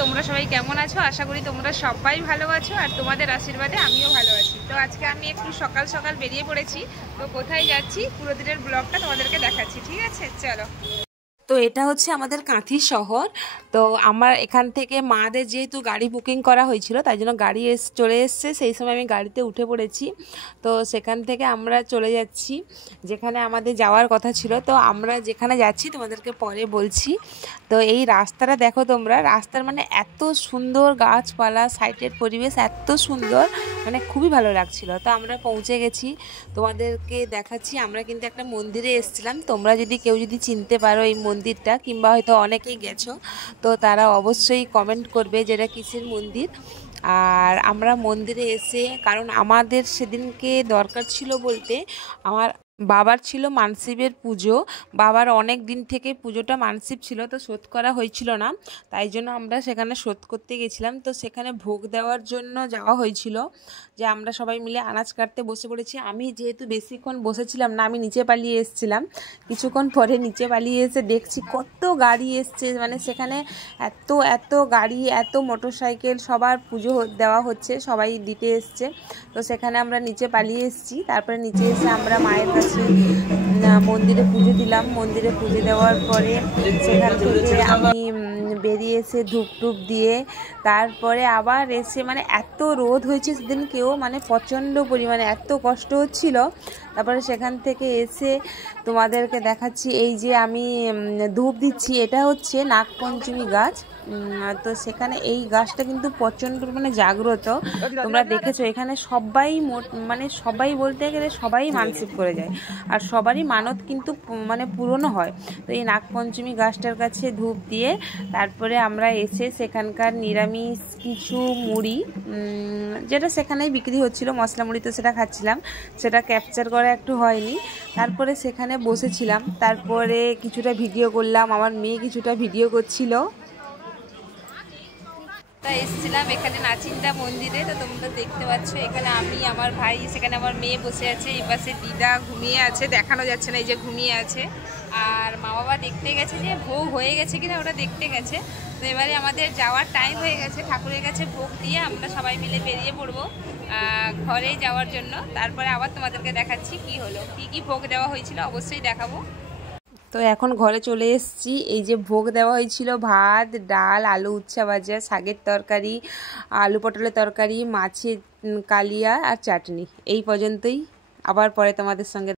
তোমরা সবাই কেমন আছো? আশা করি তোমরা সবাই ভালো আছো আর তোমাদের আশীর্বাদে আমিও ভালো আছি। তো আজকে আমি একটু সকাল সকাল বেরিয়ে পড়েছি। তো কোথায় যাচ্ছি পুরো দিনের ব্লগটা তোমাদেরকে দেখাচ্ছি, ঠিক আছে? চলো। তো এটা হচ্ছে আমাদের কাঁথি শহর। তো আমার এখান থেকে মাদের যেহেতু গাড়ি বুকিং করা হয়েছিল, তাই জন্য গাড়ি চলে এসছে, সেই সময় আমি গাড়িতে উঠে পড়েছি। তো সেখান থেকে আমরা চলে যাচ্ছি যেখানে আমাদের যাওয়ার কথা ছিল। তো আমরা যেখানে যাচ্ছি তোমাদেরকে পরে বলছি। তো এই রাস্তাটা দেখো তোমরা, রাস্তার মানে এত সুন্দর, গাছপালা, সাইডের পরিবেশ এত সুন্দর, মানে খুবই ভালো লাগছিল। তো আমরা পৌঁছে গেছি, তোমাদেরকে দেখাচ্ছি। আমরা কিন্তু একটা মন্দিরে এসেছিলাম, তোমরা যদি কেউ যদি চিনতে পারো এই মন্দিরটা, কিংবা হয়তো অনেকেই গেছো, তো তারা অবশ্যই কমেন্ট করবে যে এটা কিসের মন্দির। আর আমরা মন্দিরে এসে, কারণ আমাদের সেদিনকে দরকার ছিল বলতে, আমার বাবার ছিল মানসিবের পুজো। বাবার অনেক দিন থেকে পুজোটা মানসিব ছিল, তো শোধ করা হয়েছিল না, তাই জন্য আমরা সেখানে শোধ করতে গেছিলাম। তো সেখানে ভোগ দেওয়ার জন্য যাওয়া হয়েছিল, যে আমরা সবাই মিলে আনাজ কাটতে বসে পড়েছি। আমি যেহেতু বেশিক্ষণ বসেছিলাম না, আমি নিচে পালিয়ে এসেছিলাম। কিছুক্ষণ পরে নিচে পালিয়ে এসে দেখছি কত গাড়ি এসছে, মানে সেখানে এত এত গাড়ি, এত মোটরসাইকেল, সবার পুজো দেওয়া হচ্ছে, সবাই দিতে এসছে। তো সেখানে আমরা নিচে পালিয়ে এসেছি। তারপরে নিচে এসে আমরা মায়ের কাছে মন্দিরে পুজো দিলাম। মন্দিরে পুজো দেওয়ার পরে সেখান থেকে আমি বেরিয়ে এসে ধূপ টুপ দিয়ে তারপরে আবার এসে, মানে এত রোদ হয়েছে সেদিনকেও, মানে প্রচণ্ড পরিমাণে এত কষ্ট হচ্ছিল। তারপরে সেখান থেকে এসে তোমাদেরকে দেখাচ্ছি, এই যে আমি ধূপ দিচ্ছি, এটা হচ্ছে নাগপঞ্চমী গাছ। তো সেখানে এই গাছটা কিন্তু প্রচণ্ড মানে জাগ্রত, তোমরা দেখেছো। এখানে সবাই মানে সবাই বলতে গেলে সবাই মানসিক করে যায়, আর সবারই মানত কিন্তু মানে পূরণও হয়। তো এই নাগপঞ্চমী গাছটার কাছে ধূপ দিয়ে তারপরে আমরা এসে সেখানকার নিরামিষ কিছু মুড়ি, যেটা সেখানেই বিক্রি হচ্ছিল মশলা মুড়ি, তো সেটা খাচ্ছিলাম। সেটা ক্যাপচার করা একটু হয়নি। তারপরে সেখানে বসেছিলাম, তারপরে কিছুটা ভিডিও করলাম, আমার মেয়ে কিছুটা ভিডিও করছিল। এসেছিলাম এখানে নাচিন্দা মন্দিরে। তো তোমরা দেখতে পাচ্ছ এখানে আমি, আমার ভাই, সেখানে আমার মেয়ে বসে আছে, এই পাশে দিদা ঘুমিয়ে আছে, দেখানো যাচ্ছে না, এই যে ঘুমিয়ে আছে। আর মা বাবা দেখতে গেছে যে ভোগ হয়ে গেছে কিনা, ওটা দেখতে গেছে। তো এবারে আমাদের যাওয়ার টাইম হয়ে গেছে, ঠাকুরের কাছে ভোগ দিয়ে আমরা সবাই মিলে বেরিয়ে পড়বো ঘরে যাওয়ার জন্য। তারপরে আবার তোমাদেরকে দেখাচ্ছি কি হলো, কি কি ভোগ দেওয়া হয়েছিল অবশ্যই দেখাবো। তো এখন ঘরে চলে এসেছি। এই যে ভোগ দেওয়া হয়েছিল, ভাত, ডাল, আলু উচ্ছা ভাজা, শাকের তরকারি, আলু পটলের তরকারি, মাছের কালিয়া আর চাটনি, এই পর্যন্তই। আবার পরে তোমাদের সঙ্গে